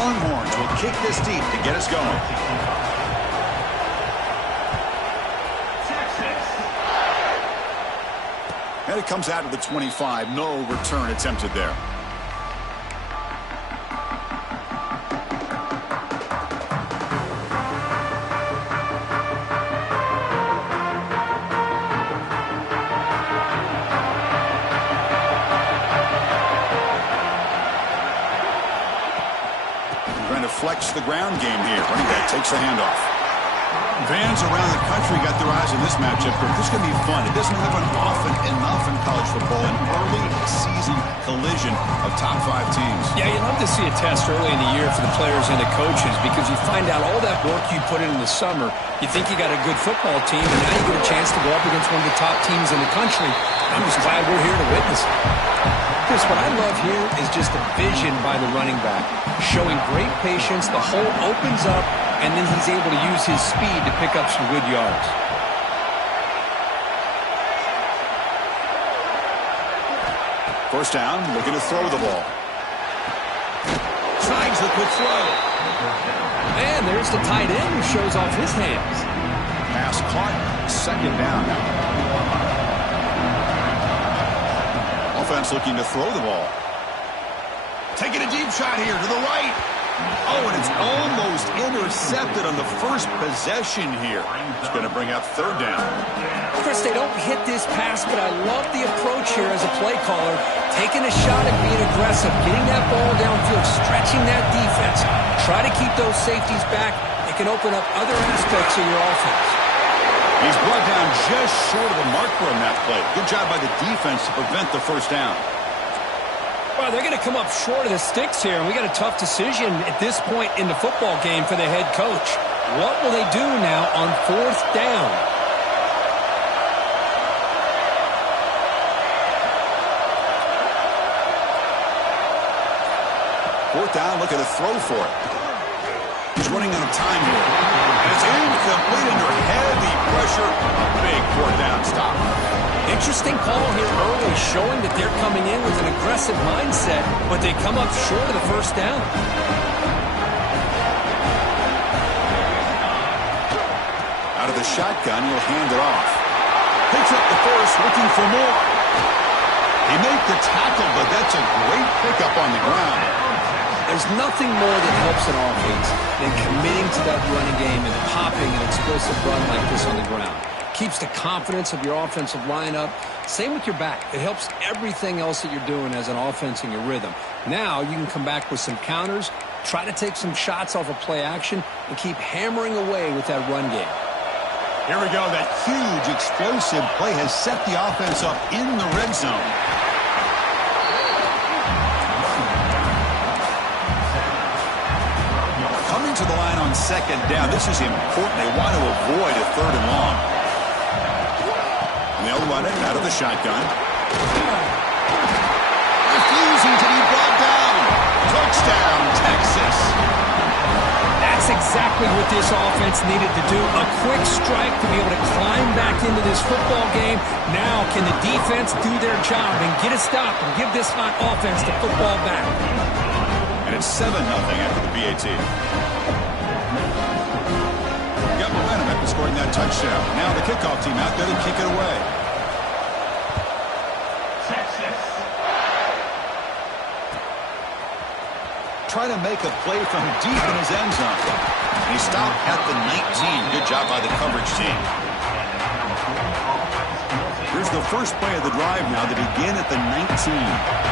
Longhorns will kick this deep to get us going. And it comes out of the 25. No return attempted there. Trying to flex the ground game here. Running back takes the handoff. Fans around the country got their eyes on this matchup. This is going to be fun. It doesn't happen often enough in college football. An early season collision of top 5 teams. Yeah, you love to see a test early in the year for the players and the coaches because you find out all that work you put in the summer. You think you got a good football team, and now you get a chance to go up against one of the top teams in the country. I'm just glad we're here to witness it. Chris, what I love here is just the vision by the running back. Showing great patience, the hole opens up, and then he's able to use his speed to pick up some good yards. First down, looking to throw the ball. Tries the quick throw. And there's the tight end who shows off his hands. Pass caught, second down now. Offense looking to throw the ball. Taking a deep shot here to the right. Oh, and it's almost intercepted on the first possession here. It's going to bring up third down. Chris, they don't hit this pass, but I love the approach here as a play caller. Taking a shot at being aggressive, getting that ball downfield, stretching that defense. Try to keep those safeties back. It can open up other aspects of your offense. He's brought down just short of the marker on that play. Good job by the defense to prevent the first down. Well, they're going to come up short of the sticks here, and we got a tough decision at this point in the football game for the head coach. What will they do now on fourth down? Fourth down, looking to throw for it. He's running out of time here. And it's incomplete under heavy pressure. A big fourth down stop. Interesting call here early, showing that they're coming in with an aggressive mindset, but they come up short of the first down. Out of the shotgun, he'll hand it off. Picks up the first, looking for more. He made the tackle, but that's a great pickup on the ground. There's nothing more that helps an offense than committing to that running game and popping an explosive run like this on the ground. Keeps the confidence of your offensive lineup. Same with your back. It helps everything else that you're doing as an offense in your rhythm. Now you can come back with some counters, try to take some shots off of play action, and keep hammering away with that run game. Here we go. That huge explosive play has set the offense up in the red zone. Coming to the line on second down. This is important. They want to avoid a third and long. And they'll run it out of the shotgun. Refusing to be brought down. Touchdown, Texas. That's exactly what this offense needed to do. A quick strike to be able to climb back into this football game. Now can the defense do their job and get a stop and give this hot offense the football back? And it's 7-0 after the BAT. Got momentum after scoring that touchdown. Now the kickoff team out there to kick it away. Trying to make a play from deep in his end zone. And he stopped at the 19. Good job by the coverage team. Here's the first play of the drive now to begin at the 19.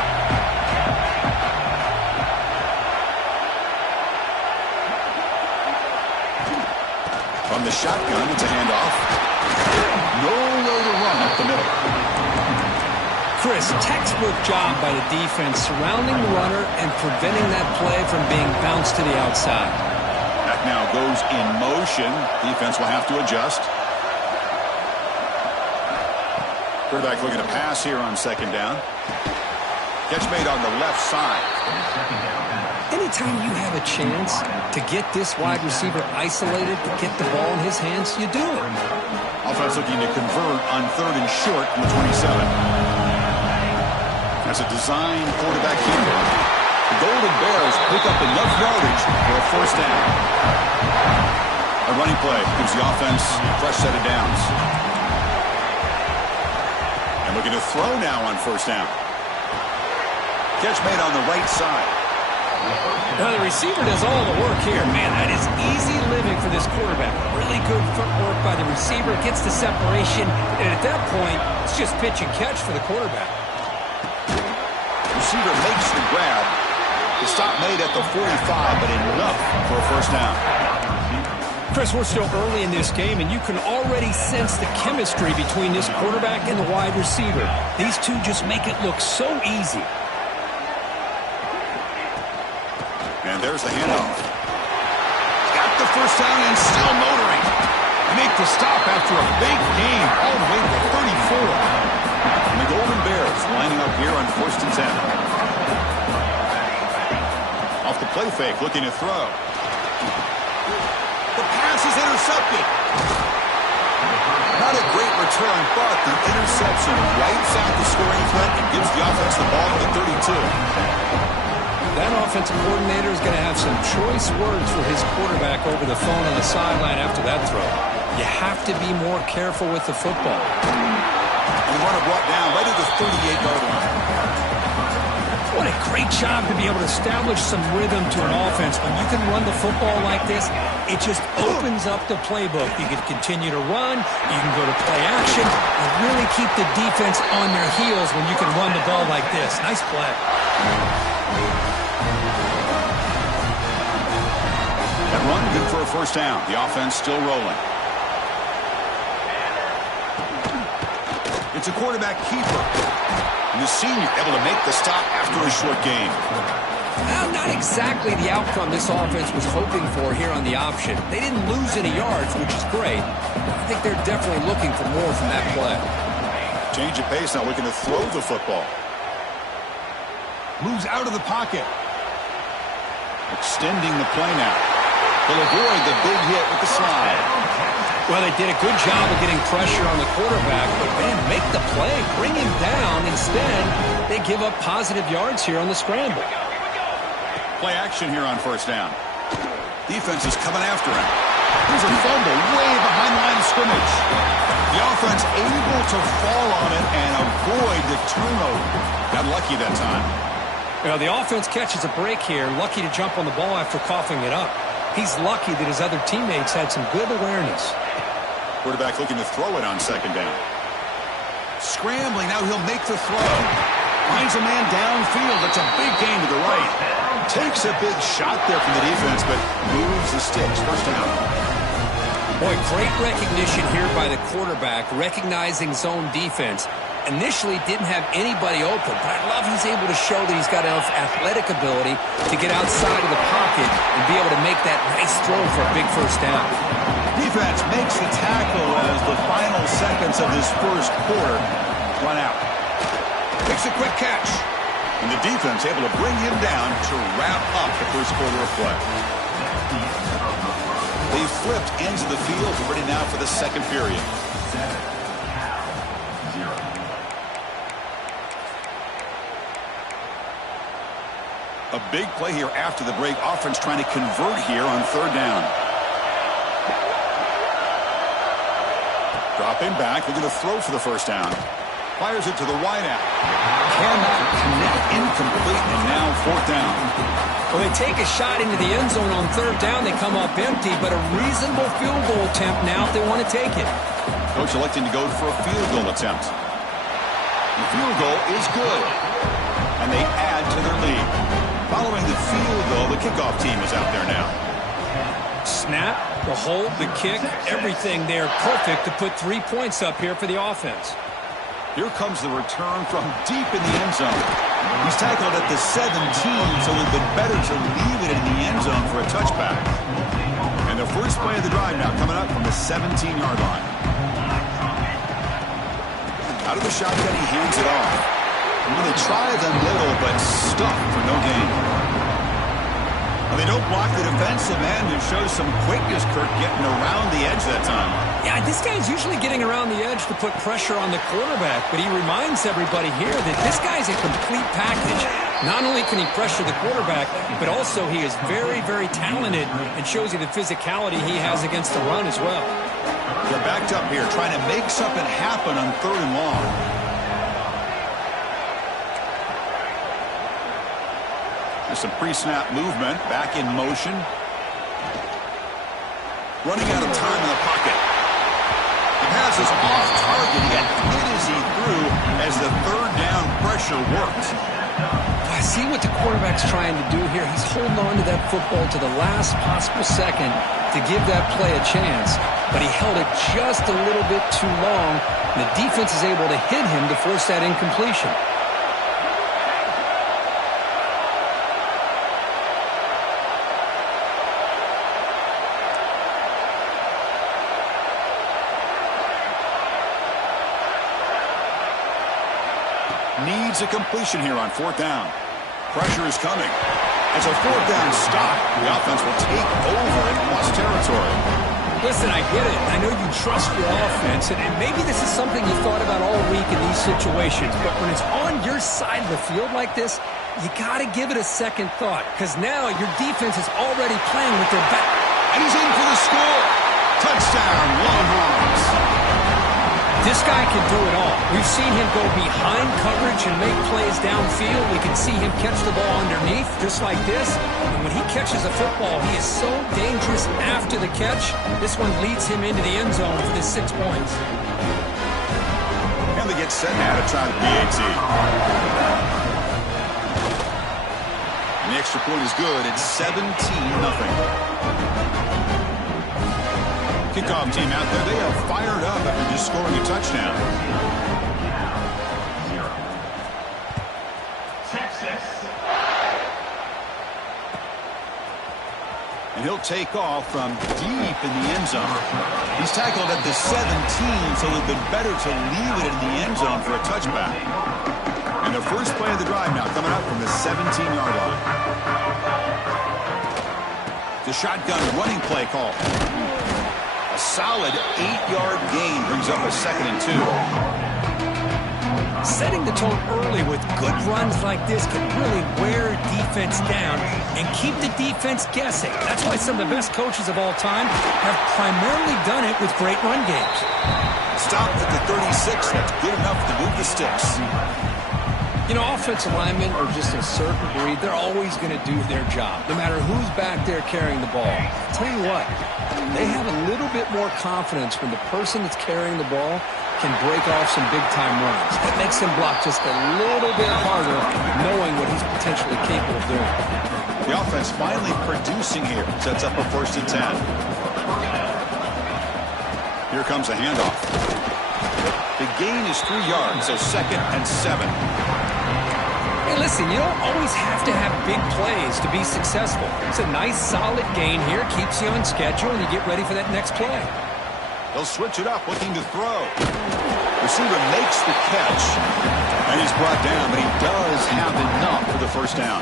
From the shotgun, it's a handoff. Nowhere to run up the middle. Chris, textbook job by the defense surrounding the runner and preventing that play from being bounced to the outside. That now goes in motion. Defense will have to adjust. Quarterback looking to pass here on second down. Catch made on the left side. Anytime you have a chance to get this wide receiver isolated, to get the ball in his hands, you do it. Offense looking to convert on third and short from the 27. That's a design quarterback keeper. The Golden Bears pick up enough yardage for a first down. A running play gives the offense a fresh set of downs. And looking to throw now on first down. Catch made on the right side. Now the receiver does all the work here. Man, that is easy living for this quarterback. Really good footwork by the receiver. Gets the separation. And at that point, it's just pitch and catch for the quarterback. Receiver makes the grab. The stop made at the 45, but enough for a first down. Chris, we're still early in this game, and you can already sense the chemistry between this quarterback and the wide receiver. These two just make it look so easy. And there's the handoff. Got the first down and still motoring. They make the stop after a big gain all the way to the 34. And the Golden Bears lining up here on 1st and 10. Off the play fake, looking to throw. The pass is intercepted. Not a great return, but the interception wipes out the scoring threat and gives the offense the ball at the 32. That offensive coordinator is going to have some choice words for his quarterback over the phone on the sideline after that throw. You have to be more careful with the football. And the runner brought down right at the 38-yard line. What a great job to be able to establish some rhythm to an offense. When you can run the football like this, it just opens up the playbook. You can continue to run. You can go to play action. And really keep the defense on their heels when you can run the ball like this. Nice play. That run, good for a first down. The offense still rolling. It's a quarterback keeper. And the senior able to make the stop after a short game. Well, not exactly the outcome this offense was hoping for here on the option. They didn't lose any yards, which is great. I think they're definitely looking for more from that play. Change of pace now, looking to throw the football. Moves out of the pocket. Extending the play now. He'll avoid the big hit with the slide. Well, they did a good job of getting pressure on the quarterback, but man, make the play, bring him down. Instead, they give up positive yards here on the scramble. Play action here on first down. Defense is coming after him. Here's a fumble way behind the line of scrimmage. The offense able to fall on it and avoid the turnover. Got lucky that time. Well, the offense catches a break here, lucky to jump on the ball after coughing it up. He's lucky that his other teammates had some good awareness. Quarterback looking to throw it on second down. Scrambling, now he'll make the throw. Finds a man downfield. That's a big gain to the right. Takes a big shot there from the defense, but moves the sticks. First down. Boy, great recognition here by the quarterback, recognizing zone defense. Initially didn't have anybody open, but I love he's able to show that he's got enough athletic ability to get outside of the pocket and be able to make that nice throw for a big first down. Defense makes the tackle as the final seconds of this first quarter run out. Makes a quick catch. And the defense able to bring him down to wrap up the first quarter of play. They flipped ends of the field, ready now for the second period. A big play here after the break. Offense trying to convert here on third down. Dropping back, looking to throw for the first down. Fires it to the wideout. Cannot connect, incomplete, and now fourth down. Well, they take a shot into the end zone on third down. They come up empty, but a reasonable field goal attempt now if they want to take it. Coach electing to go for a field goal attempt. The field goal is good, and they add to their lead. Following the field goal, the kickoff team is out there now. Snap, the hold, the kick, everything there perfect to put 3 points up here for the offense. Here comes the return from deep in the end zone. He's tackled at the 17, so it would have been better to leave it in the end zone for a touchback. And the first play of the drive now coming up from the 17-yard line. Out of the shotgun, he hands it off. They try the middle, but stuck for no gain. Well, they don't block the defensive end and show some quickness, Kirk, getting around the edge that time. Yeah, this guy's usually getting around the edge to put pressure on the quarterback, but he reminds everybody here that this guy's a complete package. Not only can he pressure the quarterback, but also he is very, very talented and shows you the physicality he has against the run as well. They're backed up here, trying to make something happen on 3rd and long. There's some pre-snap movement, back in motion. Running out of time in the pocket. The pass is off target. He got hit as he threw as the 3rd down pressure worked. I see what the quarterback's trying to do here. He's holding on to that football to the last possible second to give that play a chance, but he held it just a little bit too long, and the defense is able to hit him to force that incompletion. Needs a completion here on 4th down. Pressure is coming. As a 4th down stop, the offense will take over in plus territory. Listen, I get it. I know you trust your offense, and maybe this is something you thought about all week in these situations, but when it's on your side of the field like this, you got to give it a second thought, because now your defense is already playing with their back. And he's in for the score. Touchdown, Longhorns. This guy can do it all. We've seen him go behind coverage and make plays downfield. We can see him catch the ball underneath, just like this. And when he catches a football, he is so dangerous after the catch. This one leads him into the end zone for the 6 points. And they get set now to try the PAT. And the extra point is good. It's 17-0. Kickoff team out there, they are fired up after just scoring a touchdown. And he'll take off from deep in the end zone. He's tackled at the 17, so it would have been better to leave it in the end zone for a touchback. And the first play of the drive now coming up from the 17-yard line. The shotgun running play call. A solid 8-yard gain brings up a 2nd and 2. Setting the tone early with good runs like this can really wear defense down and keep the defense guessing. That's why some of the best coaches of all time have primarily done it with great run games. Stopped at the 36. That's good enough to move the sticks. You know, offensive linemen are just a certain breed. They're always going to do their job, no matter who's back there carrying the ball. I'll tell you what, they have a little bit more confidence when the person that's carrying the ball can break off some big-time runs. That makes him block just a little bit harder, knowing what he's potentially capable of doing. The offense finally producing here. Sets up a 1st and 10. Here comes a handoff. The gain is 3 yards, so 2nd and 7. Hey, listen, you don't always have to have big plays to be successful. It's a nice, solid gain here. Keeps you on schedule, and you get ready for that next play. They'll switch it up, looking to throw. Receiver makes the catch, and he's brought down, but he does have enough for the 1st down.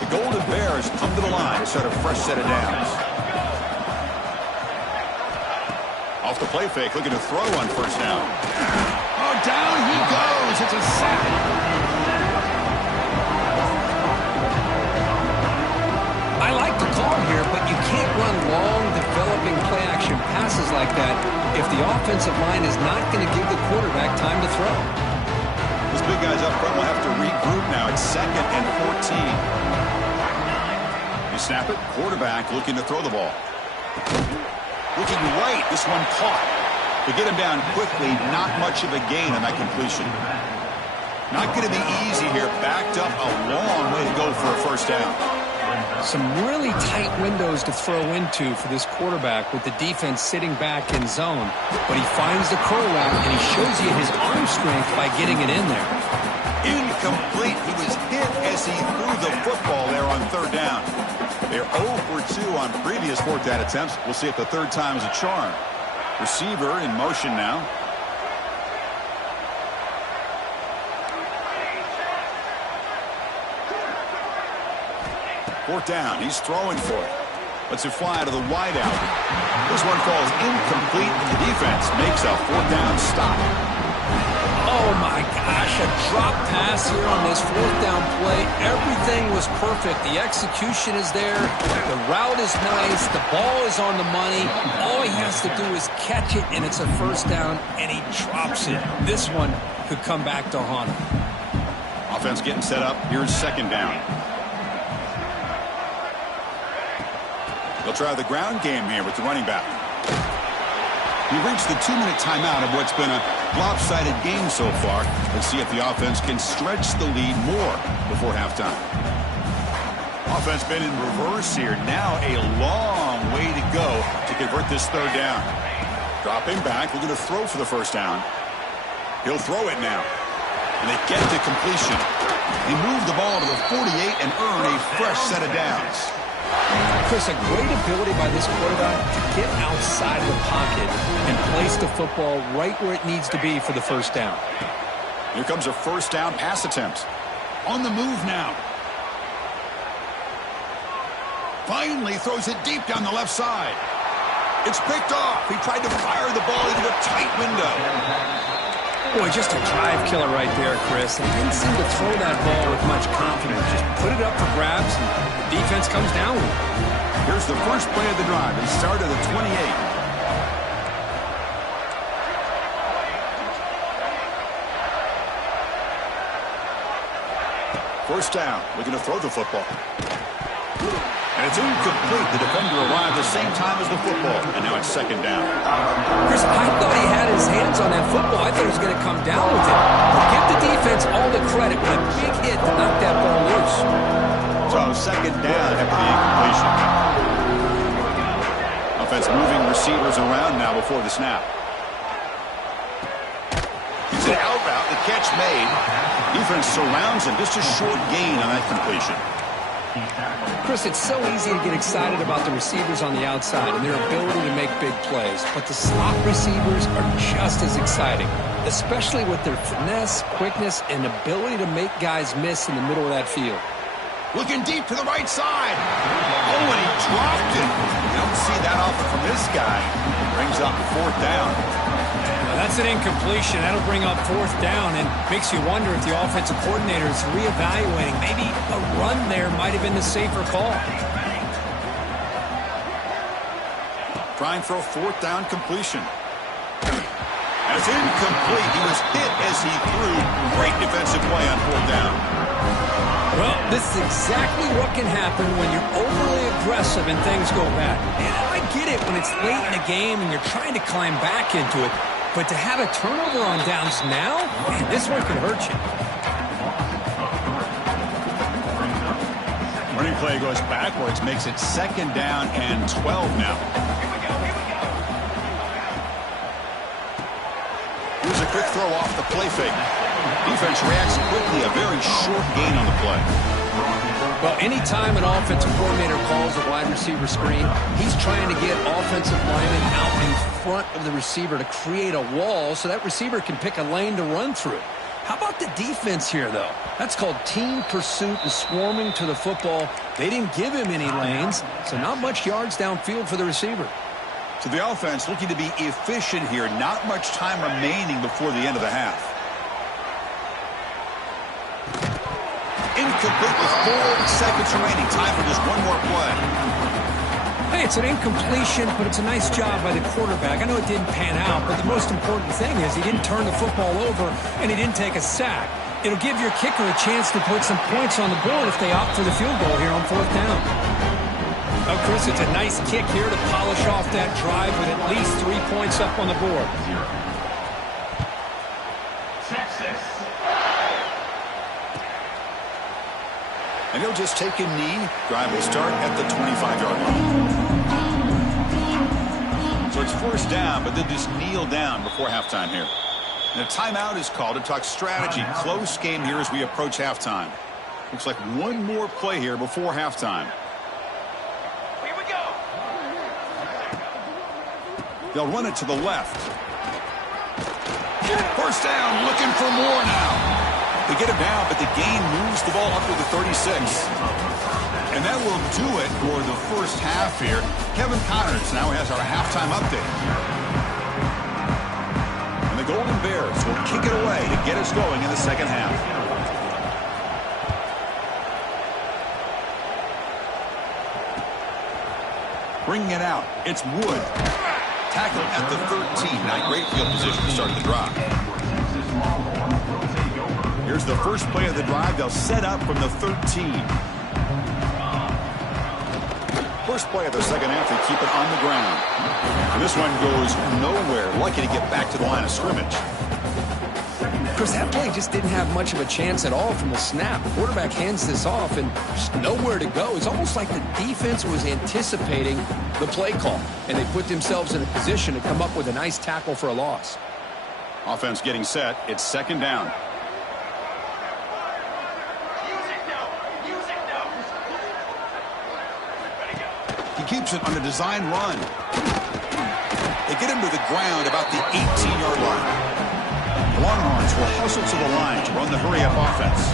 The Golden Bears come to the line to start a fresh set of downs. Off the play fake, looking to throw on 1st down. Oh, down he goes. It's a sack. I like the call here, but you can't run long, developing play-action passes like that if the offensive line is not going to give the quarterback time to throw. Those big guys up front will have to regroup now. It's 2nd and 14. You snap it. Quarterback looking to throw the ball. Looking right. This one caught. To get him down quickly, not much of a gain on that completion. Not going to be easy here. Backed up a long way to go for a 1st down. Some really tight windows to throw into for this quarterback with the defense sitting back in zone. But he finds the curl route, and he shows you his arm strength by getting it in there. Incomplete. He was hit as he threw the football there on 3rd down. They're 0 for 2 on previous 4th down attempts. We'll see if the 3rd time is a charm. Receiver in motion now. Fourth down. He's throwing for it. Lets it fly out of the wideout. This one falls incomplete, and the defense makes a 4th down stop. Oh, my gosh, a drop pass here on this 4th down play. Everything was perfect. The execution is there. The route is nice. The ball is on the money. All he has to do is catch it, and it's a 1st down, and he drops it. This one could come back to haunt him. Offense getting set up. Here's 2nd down. They'll try the ground game here with the running back. We've reached the 2-minute timeout of what's been a lopsided game so far. Let's see if the offense can stretch the lead more before halftime. Offense been in reverse here. Now a long way to go to convert this 3rd down. Dropping back, looking to throw for the 1st down. He'll throw it now. And they get to completion. They move the ball to the 48 and earn a fresh set of downs. Chris, a great ability by this quarterback to get outside of the pocket and place the football right where it needs to be for the 1st down. Here comes a 1st down pass attempt. On the move now. Finally throws it deep down the left side. It's picked off. He tried to fire the ball into a tight window. Boy, just a drive killer right there, Chris. He didn't seem to throw that ball with much confidence. Just put it up for grabs, and the defense comes down with it. Here's the first play of the drive. It started at 28. 1st down, looking to throw the football. And it's incomplete. The defender arrived the same time as the football. And now it's 2nd down. Chris, I thought he had his hands on that football. I thought he was going to come down with it. But give the defense all the credit with a big hit to knock that ball loose. So 2nd down after the incompletion. Offense moving receivers around now before the snap. It's an out route. The catch made. Defense surrounds him. Just a short gain on that completion. Chris, it's so easy to get excited about the receivers on the outside and their ability to make big plays, but the slot receivers are just as exciting, especially with their finesse, quickness, and ability to make guys miss in the middle of that field. Looking deep to the right side. Oh, and he dropped it. You don't see that often from this guy. Brings up 4th down. That's an incompletion. That'll bring up 4th down and makes you wonder if the offensive coordinator is reevaluating. Maybe a run there might have been the safer call. Trying for a 4th down completion. That's incomplete. He was hit as he threw. Great defensive play on 4th down. Well, this is exactly what can happen when you're overly aggressive and things go bad. And I get it when it's late in the game and you're trying to climb back into it. But to have a turnover on downs now, man, this one could hurt you. Running play goes backwards, makes it 2nd down and 12 now. Here's a quick throw off the play fake. Defense reacts quickly, a very short gain on the play. Well, anytime an offensive coordinator calls a wide receiver screen, he's trying to get offensive linemen out in front of the receiver to create a wall so that receiver can pick a lane to run through. How about the defense here, though? That's called team pursuit and swarming to the football. They didn't give him any lanes, so not much yards downfield for the receiver. So the offense looking to be efficient here. Not much time remaining before the end of the half. Incomplete with 4 seconds remaining. Time for just one more play. Hey, it's an incompletion, but it's a nice job by the quarterback. I know it didn't pan out, but the most important thing is he didn't turn the football over and he didn't take a sack. It'll give your kicker a chance to put some points on the board if they opt for the field goal here on 4th down. Oh, Chris, it's a nice kick here to polish off that drive with at least 3 points up on the board. And he'll just take a knee. Drive will start at the 25-yard line. So it's 1st down, but then just kneel down before halftime here. And a timeout is called to talk strategy. Close game here as we approach halftime. Looks like one more play here before halftime. Here we go. They'll run it to the left. 1st down, looking for more now. They get him down, but the gain moves the ball up to the 36. And that will do it for the first half here. Kevin Connors now has our halftime update. And the Golden Bears will kick it away to get us going in the second half. Bringing it out, it's Wood. Tackle at the 13. Not great field position to start the drive. Here's the first play of the drive. They'll set up from the 13. First play of the second half, they keep it on the ground. And this one goes nowhere. Lucky to get back to the line of scrimmage. Chris, that play just didn't have much of a chance at all from the snap. The quarterback hands this off and just nowhere to go. It's almost like the defense was anticipating the play call, and they put themselves in a position to come up with a nice tackle for a loss. Offense getting set. It's second down. He keeps it on a design run. They get him to the ground about the 18-yard line. Longhorns will hustle to the line to run the hurry-up offense.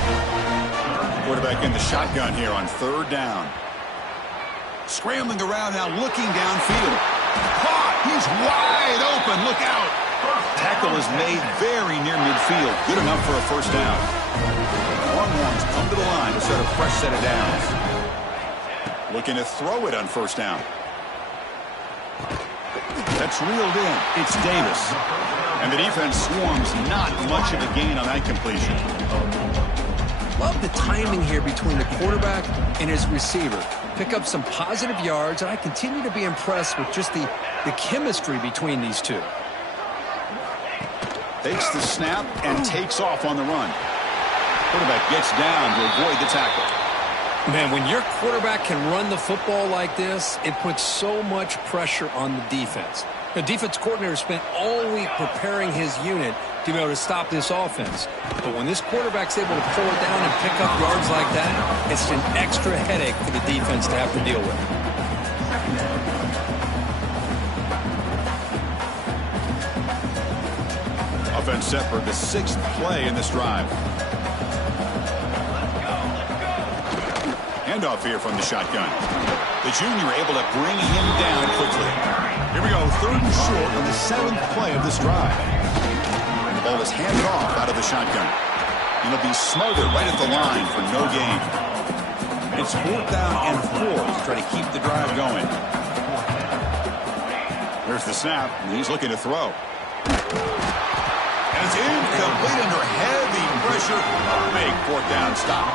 Quarterback in the shotgun here on third down. Scrambling around now, looking downfield. Caught! He's wide open. Look out! Tackle is made very near midfield. Good enough for a first down. Longhorns come to the line to set a fresh set of downs. Looking to throw it on first down. That's reeled in. It's Davis. And the defense swarms, not much of a gain on that completion. Love the timing here between the quarterback and his receiver. Pick up some positive yards, and I continue to be impressed with just the chemistry between these two. Takes the snap and takes off on the run. Quarterback gets down to avoid the tackle. Man, when your quarterback can run the football like this, it puts so much pressure on the defense. The defense coordinator spent all week preparing his unit to be able to stop this offense. But when this quarterback's able to pull it down and pick up yards like that, it's an extra headache for the defense to have to deal with. Offense set for the sixth play in this drive. Handoff here from the shotgun. The junior able to bring him down quickly. Here we go, third and short on the seventh play of this drive. And the ball is handed off out of the shotgun. And it'll be smothered right at the line for no gain. It's 4th down and 4 to try to keep the drive going. There's the snap, and he's looking to throw. And it's incomplete under heavy pressure. A big 4th down stop.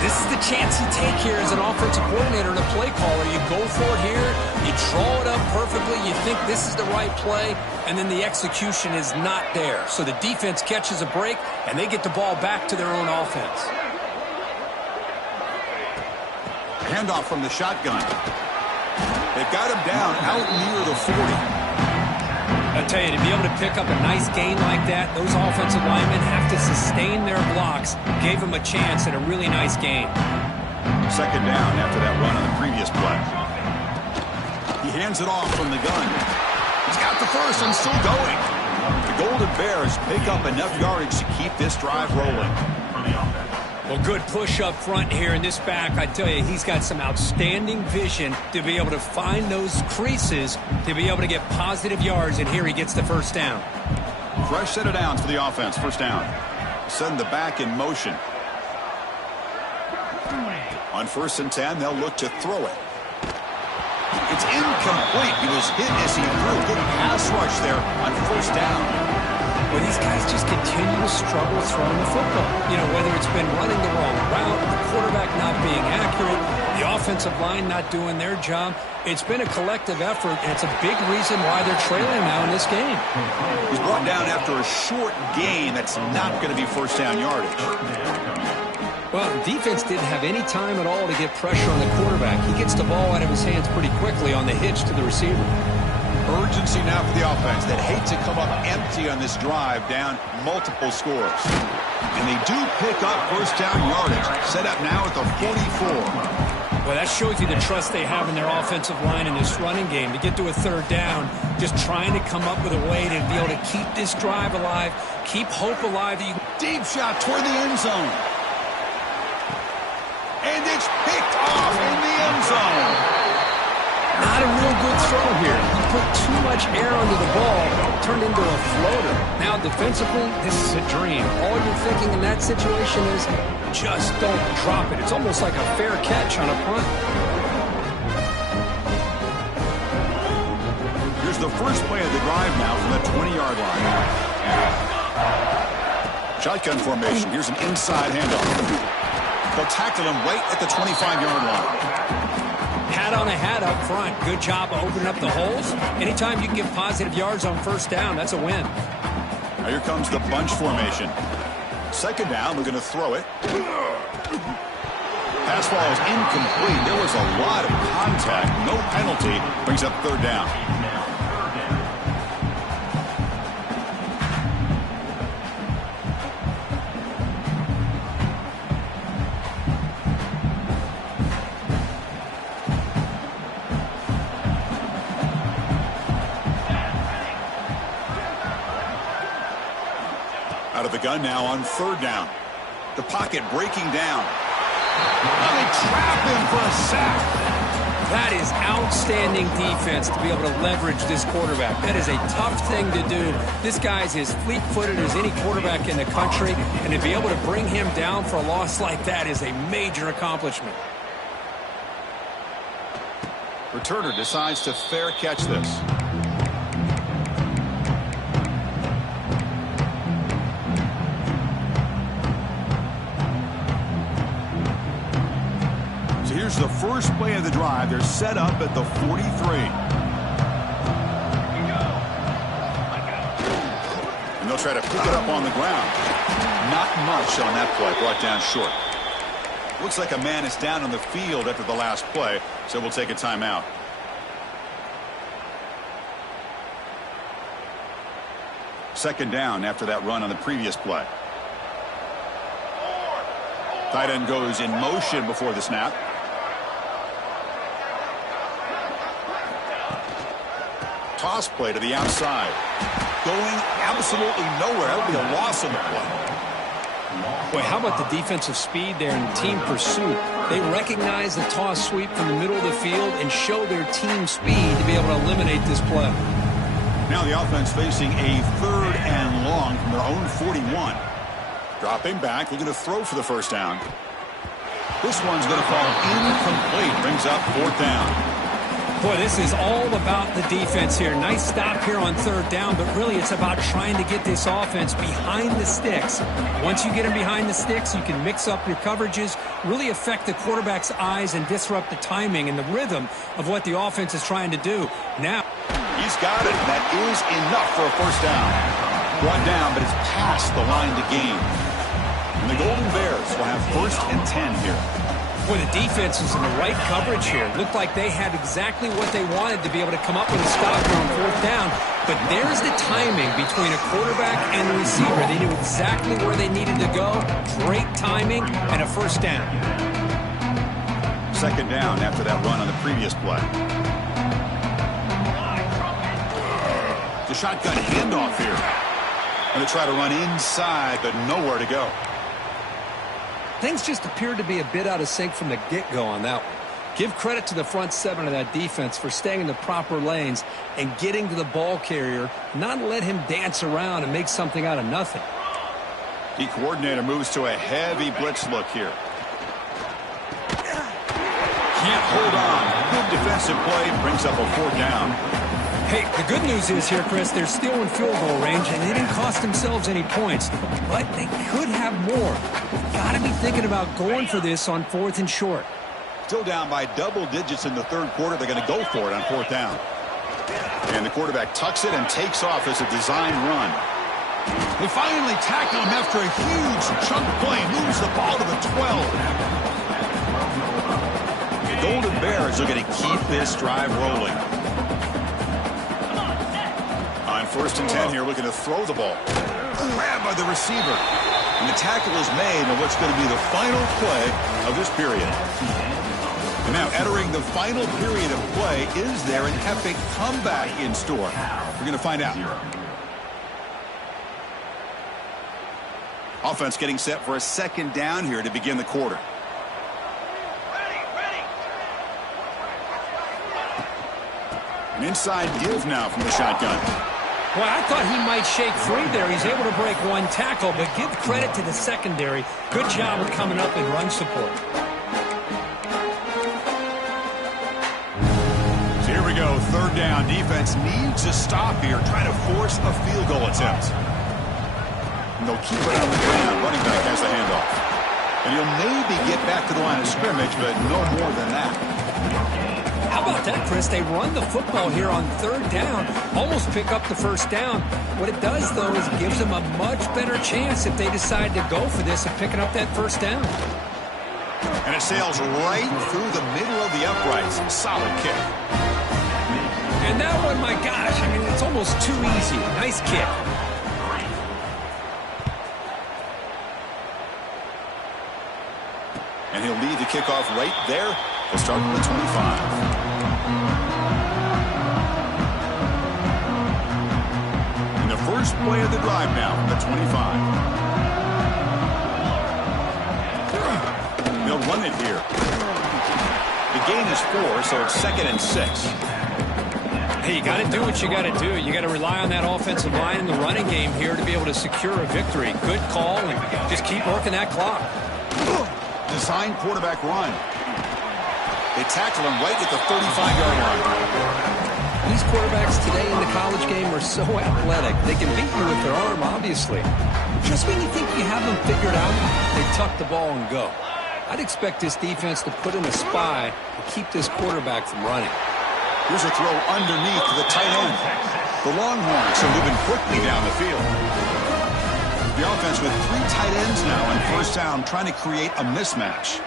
This is the chance you take here as an offensive coordinator and a play caller. You go for it here, you draw it up perfectly, you think this is the right play, and then the execution is not there. So the defense catches a break, and they get the ball back to their own offense. Handoff from the shotgun. They've got him down out near the 40. I tell you, to be able to pick up a nice gain like that, those offensive linemen have to sustain their blocks. Gave him a chance at a really nice gain. Second down after that run on the previous play. He hands it off from the gun. He's got the first and still going. The Golden Bears pick up enough yardage to keep this drive rolling. Well, good push up front here in this back. I tell you, he's got some outstanding vision to be able to find those creases, to be able to get positive yards, and here he gets the first down. Fresh set of downs for the offense. First down. Send the back in motion. On 1st and 10, they'll look to throw it. It's incomplete. He was hit as he threw. Good pass rush there on 1st down. Well, these guys just continue to struggle throwing the football. You know, whether it's been running the wrong route, the quarterback not being accurate, the offensive line not doing their job. It's been a collective effort, and it's a big reason why they're trailing now in this game. He's brought down after a short gain. That's not going to be first down yardage. Well, the defense didn't have any time at all to get pressure on the quarterback. He gets the ball out of his hands pretty quickly on the hitch to the receiver. Urgency now for the offense that hate to come up empty on this drive, down multiple scores. And they do pick up first down yardage. Set up now at the 44. Well, that shows you the trust they have in their offensive line in this running game. To get to a third down, just trying to come up with a way to be able to keep this drive alive, keep hope alive. Deep shot toward the end zone. And it's picked off in the end zone. Not a real good throw here. You put too much air under the ball, turned into a floater. Now defensively, this is a dream. All you're thinking in that situation is just don't drop it. It's almost like a fair catch on a punt. Here's the first play of the drive now from the 20-yard line. Shotgun formation. Here's an inside handoff. They'll tackle him right at the 25-yard line. Hat on a hat up front. Good job of opening up the holes. Anytime you can get positive yards on first down, that's a win. Now here comes the bunch formation. Second down, we're going to throw it. Pass ball is incomplete. There was a lot of contact. No penalty. Brings up third down. Out of the gun now on third down. The pocket breaking down. Now they trap him for a sack. That is outstanding defense to be able to leverage this quarterback. That is a tough thing to do. This guy's as fleet-footed as any quarterback in the country, and to be able to bring him down for a loss like that is a major accomplishment. Returner decides to fair catch this. Here's the first play of the drive. They're set up at the 43. And they'll try to pick it up on the ground. Not much on that play. Brought down short. Looks like a man is down on the field after the last play, so we'll take a timeout. Second down after that run on the previous play. Tight end goes in motion before the snap. Toss play to the outside. Going absolutely nowhere. That'll be a loss on the play. Boy, how about the defensive speed there and team pursuit? They recognize the toss sweep from the middle of the field and show their team speed to be able to eliminate this play. Now the offense facing a third and long from their own 41. Dropping back, looking to throw for the first down. This one's going to fall incomplete. Brings up fourth down. Boy, this is all about the defense here. Nice stop here on third down, but really it's about trying to get this offense behind the sticks. Once you get them behind the sticks, you can mix up your coverages, really affect the quarterback's eyes and disrupt the timing and the rhythm of what the offense is trying to do. Now, he's got it. That is enough for a first down. Brought down, but it's past the line to gain. And the Golden Bears will have first and 10 here. Boy, the defense is in the right coverage here. Looked like they had exactly what they wanted to be able to come up with a stop on fourth down. But there's the timing between a quarterback and the receiver. They knew exactly where they needed to go. Great timing and a first down. Second down after that run on the previous play. The shotgun handoff here. Going to try to run inside, but nowhere to go. Things just appeared to be a bit out of sync from the get-go on that one. Give credit to the front seven of that defense for staying in the proper lanes and getting to the ball carrier, not let him dance around and make something out of nothing. The coordinator moves to a heavy blitz look here. Can't hold on. Good defensive play, brings up a fourth down. Hey, the good news is here, Chris, they're still in field goal range, and they didn't cost themselves any points, but they could have more. Got to be thinking about going for this on fourth and short. Still down by double digits in the third quarter. They're going to go for it on fourth down. And the quarterback tucks it and takes off as a design run. They finally tackle him after a huge chunk play. Moves the ball to the 12. The Golden Bears are going to keep this drive rolling. On first and 10 here, looking to throw the ball. Grabbed by the receiver. And the tackle is made on what's going to be the final play of this period. And now entering the final period of play, is there an epic comeback in store? We're going to find out. Offense getting set for a second down here to begin the quarter. An inside give now from the shotgun. Well, I thought he might shake free there. He's able to break one tackle, but give credit to the secondary. Good job of coming up in run support. So here we go, third down. Defense needs a stop here, trying to force a field goal attempt. And they'll keep it on the ground. Running back has the handoff. And he'll maybe get back to the line of scrimmage, but no more than that. How about that, Chris? They run the football here on third down, almost pick up the first down. What it does, though, is it gives them a much better chance if they decide to go for this of picking up that first down. And it sails right through the middle of the uprights. Solid kick. And that one, my gosh, I mean, it's almost too easy. Nice kick. And he'll lead the kickoff right there. We'll start from the 25. And the first play of the drive now from the 25. They'll run it here. The gain is 4, so it's 2nd and 6. Hey, you got to do what you got to do. You got to rely on that offensive line in the running game here to be able to secure a victory. Good call, and just keep working that clock. Design quarterback run. They tackle him right at the 35-yard line. These quarterbacks today in the college game are so athletic. They can beat you with their arm, obviously. Just when you think you have them figured out, they tuck the ball and go. I'd expect this defense to put in a spy and keep this quarterback from running. Here's a throw underneath to the tight end. The Longhorns are moving quickly down the field. The offense with 3 tight ends now on first down, trying to create a mismatch.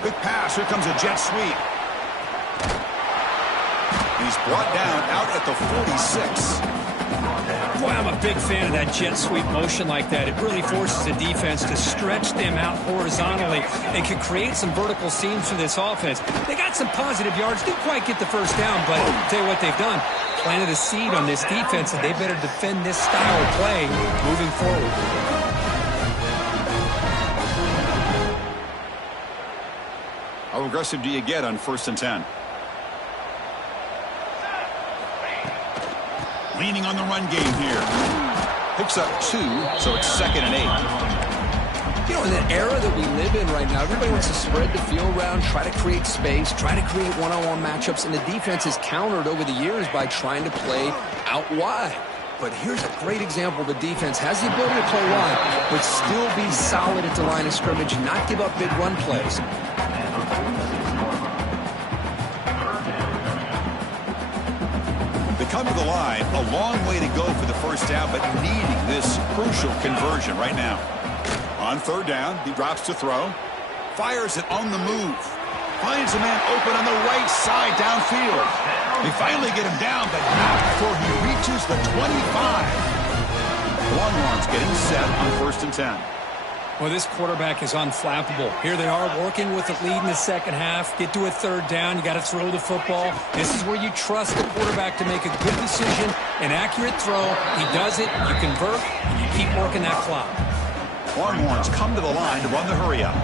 Quick pass. Here comes a jet sweep. He's brought down out at the 46. Boy, I'm a big fan of that jet sweep motion like that. It really forces the defense to stretch them out horizontally and can create some vertical seams for this offense. They got some positive yards. Didn't quite get the first down, but I'll tell you what they've done. Planted a seed on this defense, and they better defend this style of play moving forward. How aggressive do you get on 1st and 10? Leaning on the run game here. Picks up 2, so it's 2nd and 8. You know, in the era that we live in right now, everybody wants to spread the field around, try to create space, try to create one-on-one matchups, and the defense is countered over the years by trying to play out wide. But here's a great example. The defense has the ability to play wide, but still be solid at the line of scrimmage and not give up big run plays. They come to the line, a long way to go for the first down, but needing this crucial conversion right now. On 3rd down, he drops to throw. Fires it on the move. Finds a man open on the right side downfield. They finally get him down, but not before he reaches the 25. Longhorns getting set on 1st and 10. Well, this quarterback is unflappable. Here they are working with the lead in the second half. Get to a 3rd down. You got to throw the football. This is where you trust the quarterback to make a good decision, an accurate throw. He does it, you convert, and you keep working that clock. Longhorns come to the line to run the hurry-up.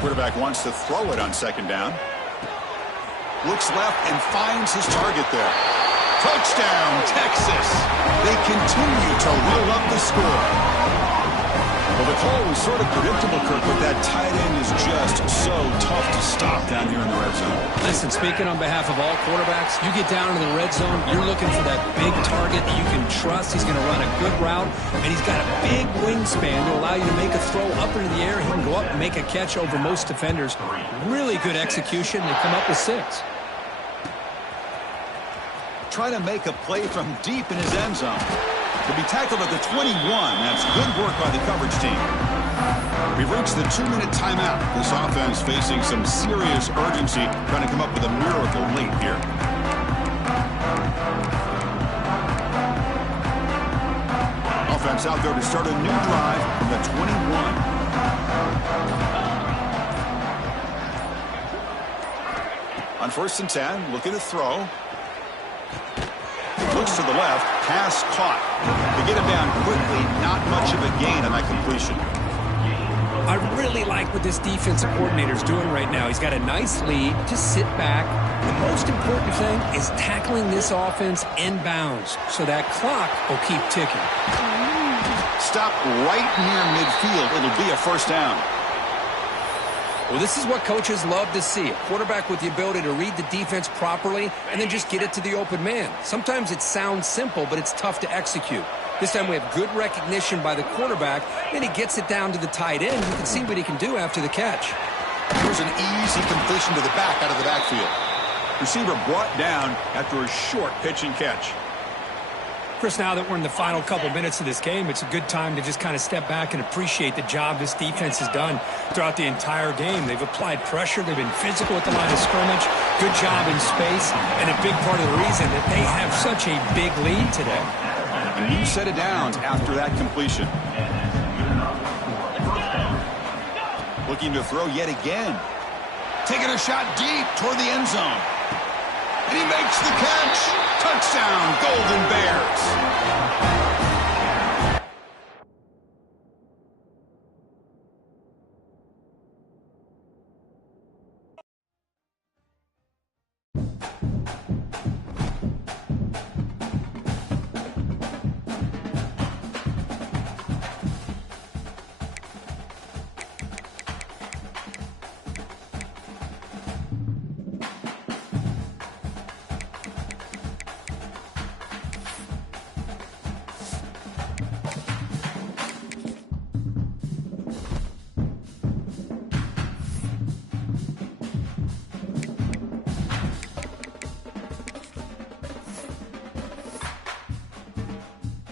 Quarterback wants to throw it on 2nd down. Looks left and finds his target there. Touchdown, Texas. They continue to roll up the score. Well, the call was sort of predictable, Kirk, but that tight end is just so tough to stop down here in the red zone. Listen, speaking on behalf of all quarterbacks, you get down in the red zone, you're looking for that big target that you can trust. He's going to run a good route, and he's got a big wingspan to allow you to make a throw up into the air. He can go up and make a catch over most defenders. Really good execution. They come up with 6. Trying to make a play from deep in his end zone. To be tackled at the 21. That's good work by the coverage team. We've reached the 2-minute timeout. This offense facing some serious urgency, trying to come up with a miracle late here. Offense out there to start a new drive from the 21. On 1st and 10, looking to throw. Looks to the left, pass caught. To get him down quickly, not much of a gain on that completion. I really like what this defensive coordinator is doing right now. He's got a nice lead. Just sit back. The most important thing is tackling this offense inbounds so that clock will keep ticking. Stop right near midfield. It'll be a 1st down. Well, this is what coaches love to see. A quarterback with the ability to read the defense properly and then just get it to the open man. Sometimes it sounds simple, but it's tough to execute. This time we have good recognition by the quarterback, and he gets it down to the tight end. You can see what he can do after the catch. Here's an easy completion to the back out of the backfield. Receiver brought down after a short pitch and catch. Chris, now that we're in the final couple minutes of this game, it's a good time to just kind of step back and appreciate the job this defense has done throughout the entire game. They've applied pressure. They've been physical at the line of scrimmage. Good job in space. And a big part of the reason that they have such a big lead today. A new set of downs after that completion. Looking to throw yet again. Taking a shot deep toward the end zone. And he makes the catch. Touchdown, Golden Bears.